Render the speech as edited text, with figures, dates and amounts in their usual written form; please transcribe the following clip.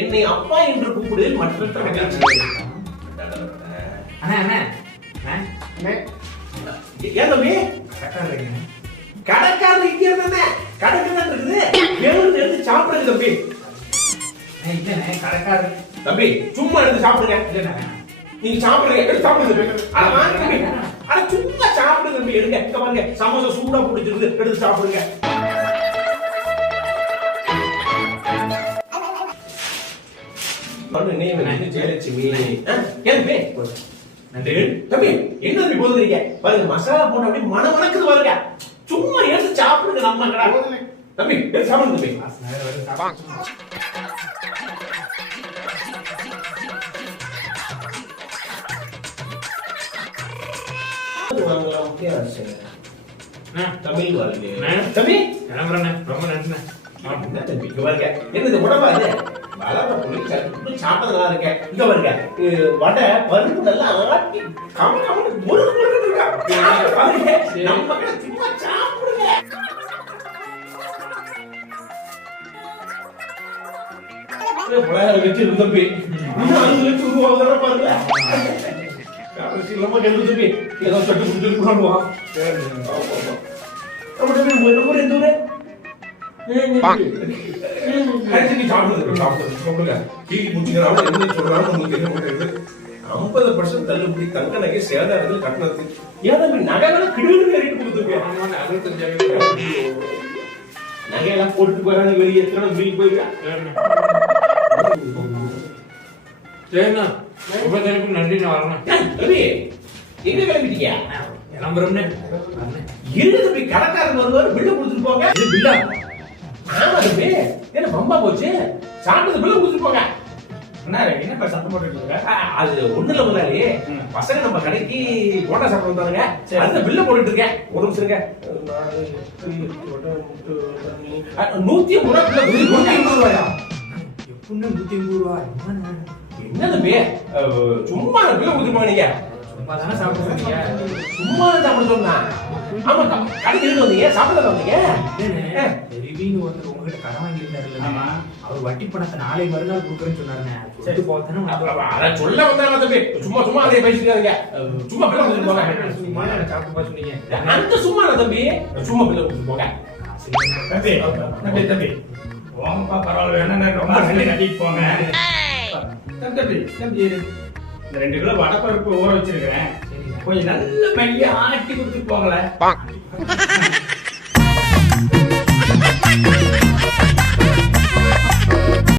என்னை அப்பா என்று கூப்பிடு மற்ற மகிழ்ச்சி. ஏன் தம்பி கடைக்காரர் இங்க இருந்தானே கடைக்கு தான் இருக்குது எழுந்து எடுத்து சாப்பிடுங்க தம்பி. கடைக்காரர் தம்பி சும்மா எடுத்து சாப்பிடுங்க. நீங்க சாப்பிடுங்க எடுத்து சாப்பிடுங்க. அட சும்மா சாப்பிடுங்க தம்பி. எடுங்க இங்க பாருங்க சமோசா சூடா பிடிச்சிருக்கு எடுத்து சாப்பிடுங்க. தம்பி என்ன தம்பி போதுறீங்க பாருங்க மசாலா போட்டு அப்படியே மணக்குது பாருங்க. சும்மா எடுத்து சாப்பிடுங்க. நம்ம தம்பி எடுத்து சாப்பிடுங்க தம்பி. தமிழ் வாழ்க்கை தம்பி ரொம்ப நன்றி. என்னது உடம்பா இது வளர புள்ளி சாப்பிட்டதுலாம் இருக்க இங்க வருங்க வடை பருப்பு நல்லா ஆட்டி கம கமன்னு ஒரு நம்ம சும்மா சாப்பிடுங்க. வச்சு தம்பி உருவாக பாருங்க. நம்ம கெடுத்து தம்பி ஏதோ சட்டு குடிச்சு கொண்டுவான். எந்த ஊரு தள்ளுபடி தங்க நகை சேதாரத்தில் கட்டணத்தில் ஏதாவது நகைகளை கிடுகிடு ஏறிட்டு கொடுத்துருக்கேன். நகையெல்லாம் போட்டு போறாங்க வெளியே எத்தனை வீட்டுக்கு போயிருக்கேன். நன்றி. நான் வரணும். எங்க கிளம்பிட்டீங்க? கிளம்புறோம்னு இருந்து தம்பி கடைக்காரன் வருவாரு பில்ல கொடுத்துட்டு போங்க. பில்லா? ஆமா தம்பி என்ன பம்பா போச்சு சாப்பிட்டு பில்ல கொடுத்துட்டு போங்க. என்ன சத்தம் போட்டு அது ஒண்ணு இல்ல முதலாளி பசங்க நம்ம கடைக்கு போட்டா சாப்பிட வந்தாங்க. அந்த பில்ல போட்டுட்டு இருக்கேன். ஒரு நிமிஷம் இருங்க. 150 ரூபாயா? எப்படின்னா 150 ரூபா? என்ன தம்பி சும்மா பில்ல கொடுத்துருப்பாங்க. நீங்க சும்மா தானே சாப்பிடுறீங்க. சும்மா சாப்பிட சொன்னா ஆமா கடைக்கு இருந்து வந்தீங்க சாப்பிட வந்தீங்க. தெரிவின்னு ஒருத்தர் உங்ககிட்ட கடன் வாங்கியிருந்தாருல்ல, அவர் வட்டி பணத்தை நாளை மறுநாள் கொடுக்குறேன்னு சொன்னாருங்க. சரி போத்தானே அதை சொல்ல வந்தாங்க தம்பி. சும்மா சும்மா அதே பேசிக்காதீங்க. சும்மா பில்ல கொடுத்துட்டு போங்க. சும்மா சாப்பிட்டு போக சொன்னீங்க. அந்த சும்மா தம்பி சும்மா பில்ல கொடுத்துட்டு போங்க. தம்பி தம்பி போங்கப்பா பரவாயில்ல. வேணா ரொம்ப நன்றி கட்டிட்டு போங்க. தம்பி தம்பி இந்த 2 கிலோ வடப்பருப்பு ஊற வச்சிருக்கிறேன். கொஞ்சம் நல்ல மையா ஆட்டி கொடுத்துட்டு போங்களேன்.